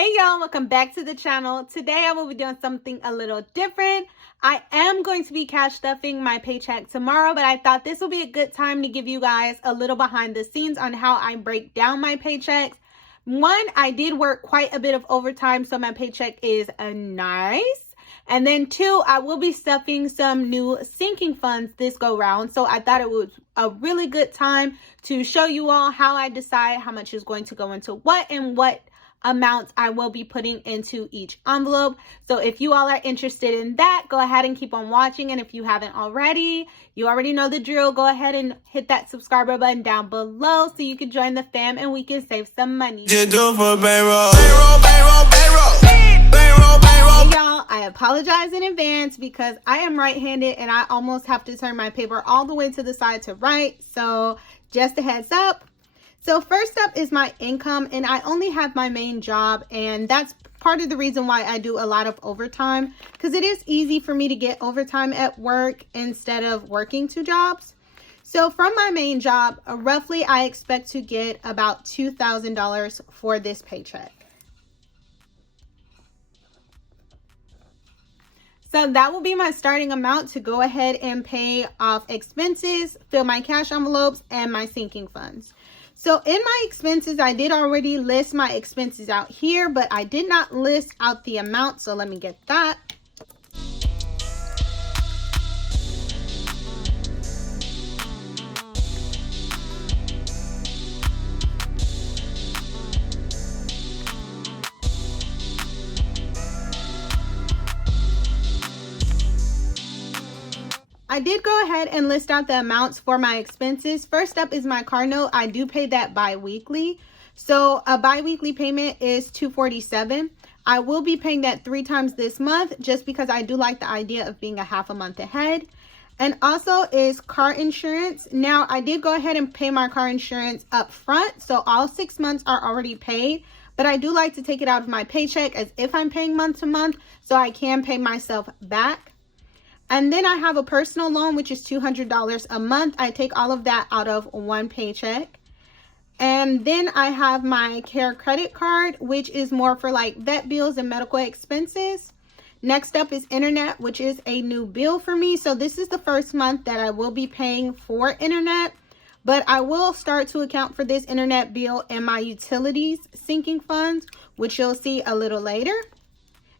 Hey y'all, welcome back to the channel. Today I will be doing something a little different. I am going to be cash stuffing my paycheck tomorrow, but I thought this would be a good time to give you guys a little behind the scenes on how I break down my paychecks. One, I did work quite a bit of overtime, so my paycheck is nice. And then two, I will be stuffing some new sinking funds this go round. So I thought it was a really good time to show you all how I decide how much is going to go into what and what amounts I will be putting into each envelope. So if you all are interested in that, go ahead and keep on watching. And if you haven't already, you already know the drill. Go ahead and hit that subscriber button down below so you can join the fam and we can save some money. Hey y'all, I apologize in advance because I am right-handed and I almost have to turn my paper all the way to the side to write. So just a heads up. So first up is my income, and I only have my main job, and that's part of the reason why I do a lot of overtime, because it is easy for me to get overtime at work instead of working two jobs. So from my main job, roughly I expect to get about $2,000 for this paycheck. So that will be my starting amount to go ahead and pay off expenses, fill my cash envelopes, and my sinking funds. So in my expenses, I did already list my expenses out here, but I did not list out the amount. So let me get that. I did go ahead and list out the amounts for my expenses. First up is my car note. I do pay that bi-weekly. So a bi-weekly payment is $247. I will be paying that 3 times this month just because I do like the idea of being a half a month ahead. And also is car insurance. Now I did go ahead and pay my car insurance up front. So all 6 months are already paid. But I do like to take it out of my paycheck as if I'm paying month to month so I can pay myself back. And then I have a personal loan, which is $200 a month. I take all of that out of one paycheck. And then I have my care credit card, which is more for like vet bills and medical expenses. Next up is internet, which is a new bill for me. So this is the first month that I will be paying for internet. But I will start to account for this internet bill in my utilities sinking funds, which you'll see a little later.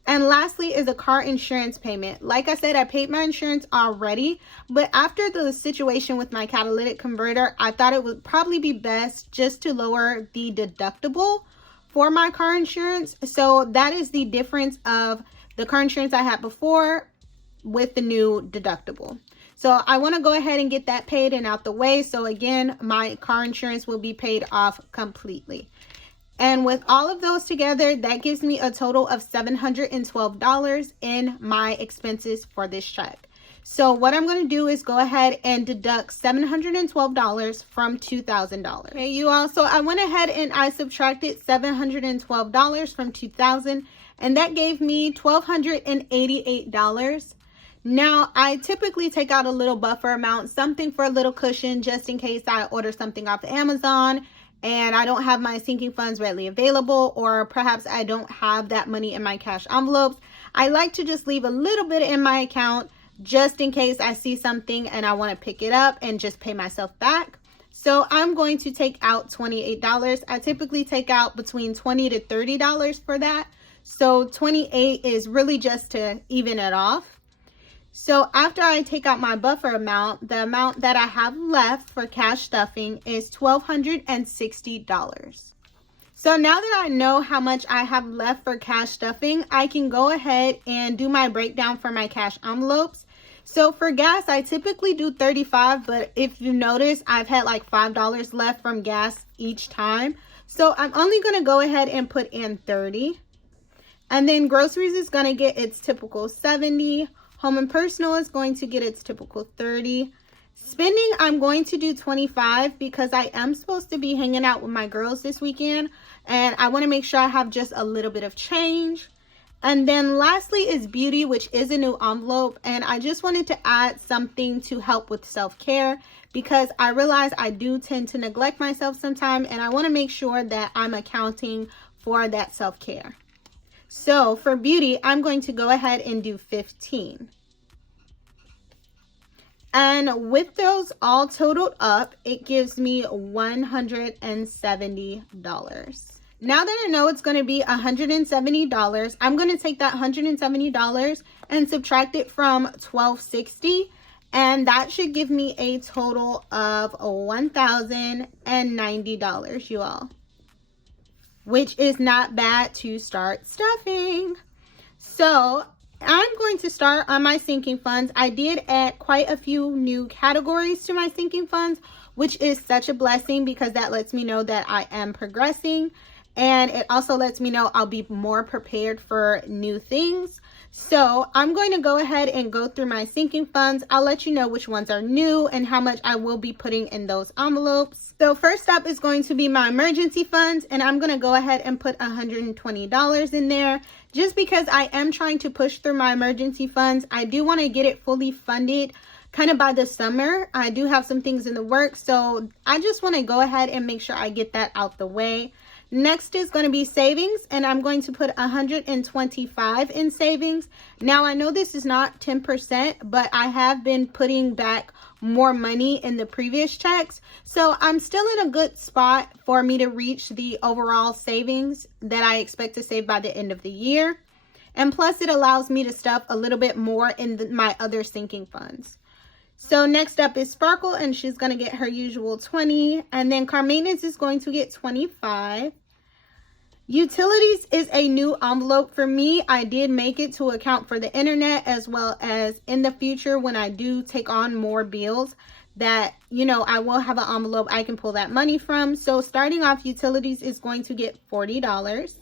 And lastly is a car insurance payment. Like I said, I paid my insurance already, but after the situation with my catalytic converter, I thought it would probably be best just to lower the deductible for my car insurance. So that is the difference of the car insurance I had before with the new deductible. So I want to go ahead and get that paid and out the way. So again, my car insurance will be paid off completely. And with all of those together, that gives me a total of $712 in my expenses for this check. So what I'm going to do is go ahead and deduct $712 from $2,000. Okay, you all. So I went ahead and I subtracted $712 from $2,000, and that gave me $1,288. Now, I typically take out a little buffer amount, something for a little cushion, just in case I order something off Amazon and I don't have my sinking funds readily available, or perhaps I don't have that money in my cash envelopes. I like to just leave a little bit in my account just in case I see something and I want to pick it up and just pay myself back. So I'm going to take out $28. I typically take out between $20 to $30 for that. So $28 is really just to even it off. So after I take out my buffer amount, the amount that I have left for cash stuffing is $1,260. So now that I know how much I have left for cash stuffing, I can go ahead and do my breakdown for my cash envelopes. So for gas, I typically do $35, but if you notice, I've had like $5 left from gas each time. So I'm only going to go ahead and put in $30. And then groceries is going to get its typical $70. Home and personal is going to get its typical $30. Spending, I'm going to do $25 because I am supposed to be hanging out with my girls this weekend. And I want to make sure I have just a little bit of change. And then lastly is beauty, which is a new envelope. And I just wanted to add something to help with self-care because I realize I do tend to neglect myself sometimes. And I want to make sure that I'm accounting for that self-care. So for beauty, I'm going to go ahead and do 15. And with those all totaled up, it gives me $170. Now that I know it's going to be $170, I'm going to take that $170 and subtract it from $1,260. And that should give me a total of $1,090, you all. Which is not bad to start stuffing. So I'm going to start on my sinking funds. I did add quite a few new categories to my sinking funds, which is such a blessing because that lets me know that I am progressing. And it also lets me know I'll be more prepared for new things. So I'm going to go ahead and go through my sinking funds. I'll let you know which ones are new and how much I will be putting in those envelopes. So first up is going to be my emergency funds, and I'm going to go ahead and put $120 in there just because I am trying to push through my emergency funds. I do want to get it fully funded kind of by the summer. I do have some things in the works, so I just want to go ahead and make sure I get that out the way. Next is going to be savings, and I'm going to put $125 in savings. Now, I know this is not 10%, but I have been putting back more money in the previous checks. So I'm still in a good spot for me to reach the overall savings that I expect to save by the end of the year. And plus, it allows me to stuff a little bit more in my other sinking funds. So next up is Sparkle, and she's going to get her usual 20. And then car maintenance is going to get 25. Utilities is a new envelope for me. I did make it to account for the internet, as well as in the future when I do take on more bills that, you know, I will have an envelope I can pull that money from. So starting off, utilities is going to get $40.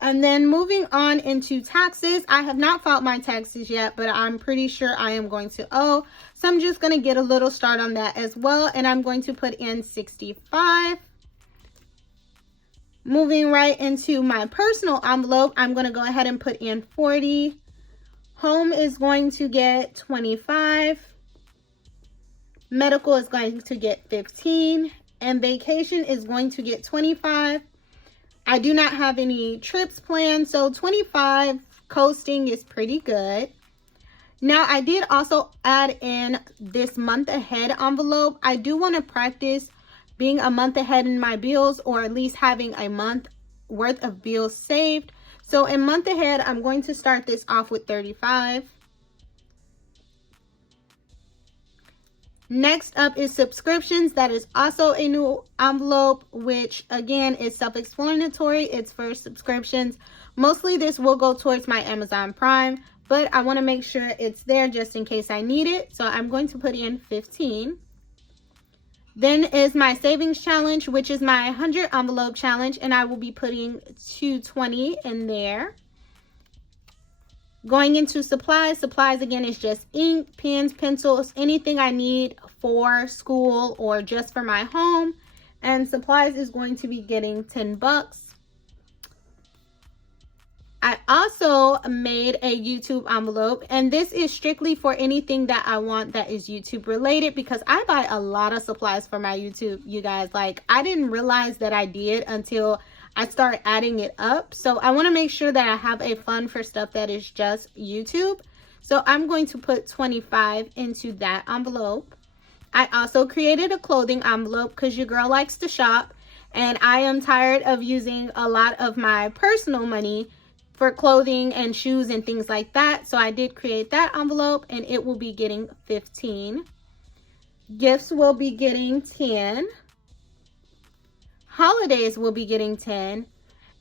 And then moving on into taxes, I have not filed my taxes yet, but I'm pretty sure I am going to owe. So I'm just going to get a little start on that as well. And I'm going to put in 65. Moving right into my personal envelope, I'm going to go ahead and put in 40. Home is going to get 25. Medical is going to get 15. And vacation is going to get 25. I do not have any trips planned, so 25 coasting is pretty good. Now, I did also add in this month ahead envelope. I do want to practice being a month ahead in my bills, or at least having a month worth of bills saved. So in month ahead, I'm going to start this off with 35. Next up is subscriptions. That is also a new envelope, which again is self-explanatory. It's for subscriptions. Mostly this will go towards my Amazon Prime, but I want to make sure it's there just in case I need it. So I'm going to put in 15. Then is my savings challenge, which is my 100 envelope challenge, and I will be putting 220 in there. Going into supplies, again is just ink, pens, pencils, anything I need for school or just for my home. And supplies is going to be getting $10. I also made a YouTube envelope, and this is strictly for anything that I want that is YouTube related, because I buy a lot of supplies for my YouTube, you guys. Like, I didn't realize that I did until I started adding it up. So I want to make sure that I have a fund for stuff that is just YouTube. So I'm going to put 25 into that envelope. I also created a clothing envelope because your girl likes to shop, and I am tired of using a lot of my personal money for clothing and shoes and things like that. So I did create that envelope, and it will be getting 15. Gifts will be getting 10. Holidays will be getting 10.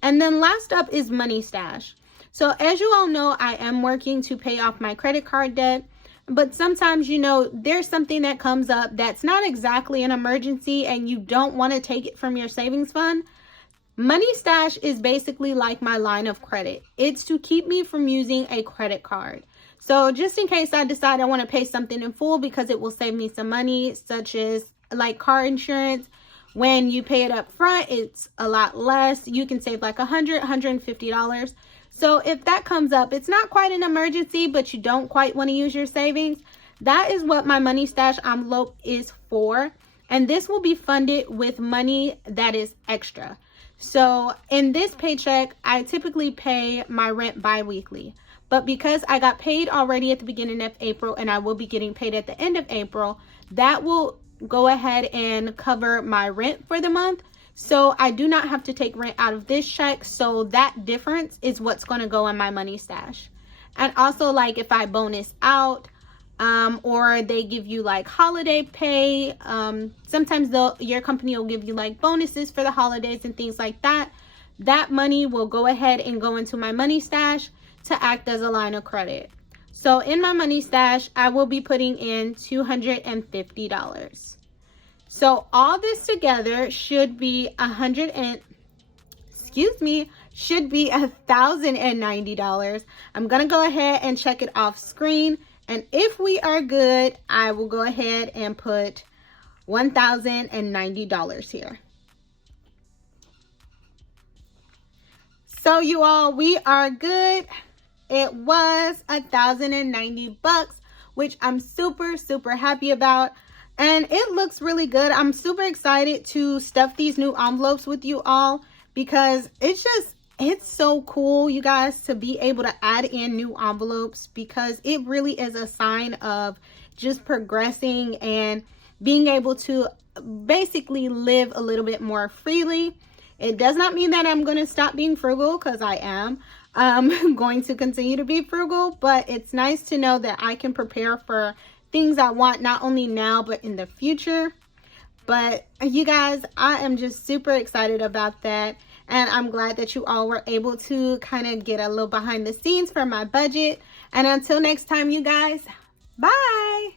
And then last up is money stash. So as you all know, I am working to pay off my credit card debt, but sometimes, you know, there's something that comes up that's not exactly an emergency and you don't want to take it from your savings fund. Money stash is basically like my line of credit. It's to keep me from using a credit card. So just in case I decide I want to pay something in full because it will save me some money, such as like car insurance. When you pay it up front, it's a lot less. You can save like $100, $150. So if that comes up, it's not quite an emergency, but you don't quite want to use your savings. That is what my money stash envelope is for. And this will be funded with money that is extra. So in this paycheck, I typically pay my rent bi-weekly. But because I got paid already at the beginning of April and I will be getting paid at the end of April, that will go ahead and cover my rent for the month. So I do not have to take rent out of this check. So that difference is what's going to go in my money stash. And also, like, if I bonus out, or they give you like holiday pay, sometimes your company will give you like bonuses for the holidays and things like that. That money will go ahead and go into my money stash to act as a line of credit. So in my money stash, I will be putting in $250. So all this together should be $1,090. I'm gonna go ahead and check it off screen, and if we are good, I will go ahead and put $1,090 here. So you all, we are good. It was $1,090, which I'm super happy about. And it looks really good. I'm super excited to stuff these new envelopes with you all because it's so cool, you guys, to be able to add in new envelopes, because it really is a sign of just progressing and being able to basically live a little bit more freely. It does not mean that I'm going to stop being frugal, because I am. I'm going to continue to be frugal, but it's nice to know that I can prepare for things I want, not only now, but in the future. But you guys, I am just super excited about that. And I'm glad that you all were able to kind of get a little behind the scenes for my budget. And until next time, you guys, bye.